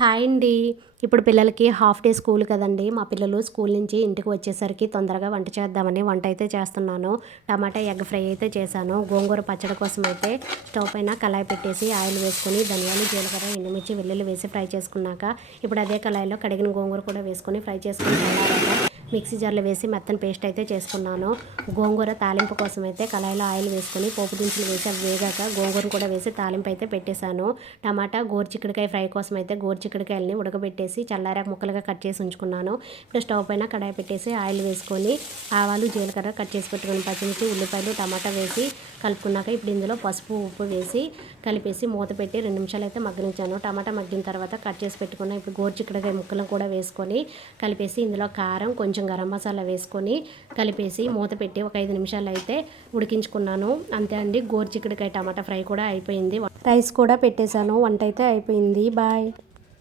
Hi అండి. ఇప్పుడు పిల్లలకి హాఫ్ డే స్కూల్ కదండి. మా పిల్లలు స్కూల్ నుంచి ఇంటికి వచ్చేసరికి తొందరగా వంట చేద్దామని వంట అయితే చేస్తున్నాను. టమాటా ఎగ్ ఫ్రై అయితే చేశాను. గోంగూర పచ్చడి కోసం అయితే స్టవ్ పైన కళాయి పెట్టేసి ఆయిల్ వేసుకొని ధనియాలు జీలకర్ర ఎండుమిర్చి వెల్లుల్లి వేసి ఫ్రై చేసుకున్నాక ఇప్పుడు అదే కళాయిలో కడిగిన గోంగూర కూడా వేసుకొని ఫ్రై చేసుకుని మిక్సీ జార్లో వేసి మెత్తని పేస్ట్ అయితే చేసుకున్నాను. గోంగూర తాలింపు కోసం అయితే కళాయిలో ఆయిల్ వేసుకొని పోపు దినుసులు వేసి అవి వేగాక గోంగూర కూడా వేసి తాలింపు అయితే పెట్టేశాను. టమాటా గోరుచిక్కుడికాయ ఫ్రై కోసం అయితే గోరుచిక్కుడికాయలని ఉడకబెట్టేసి చల్లారాక ముక్కలుగా కట్ చేసి ఉంచుకున్నాను. ఇప్పుడు స్టవ్ పైన కడాయి పెట్టేసి ఆయిల్ వేసుకొని ఆవాలు జీలకర్ర కట్ చేసి పెట్టుకుని పచ్చిమిర్చి ఉల్లిపాయలు టమాటా వేసి కలుపుకున్నాక ఇప్పుడు ఇందులో పసుపు ఉప్పు వేసి కలిపేసి మూత పెట్టి రెండు నిమిషాలు అయితే మగ్గనించాను టమాటా మగ్గిన తర్వాత కట్ చేసి పెట్టుకున్న ఇప్పుడు గోరుచిక్కుడుకాయ ముక్కలను కూడా వేసుకొని కలిపేసి ఇందులో కారం కొంచెం కొంచెం గరం మసాలా వేసుకొని కలిపేసి మూత పెట్టి ఒక ఐదు నిమిషాలు అయితే ఉడికించుకున్నాను. అంతే అండి. గోరుచిక్కుడుకాయ టమాటా ఫ్రై కూడా అయిపోయింది. రైస్ కూడా పెట్టేశాను. వంట అయితే అయిపోయింది. బాయ్.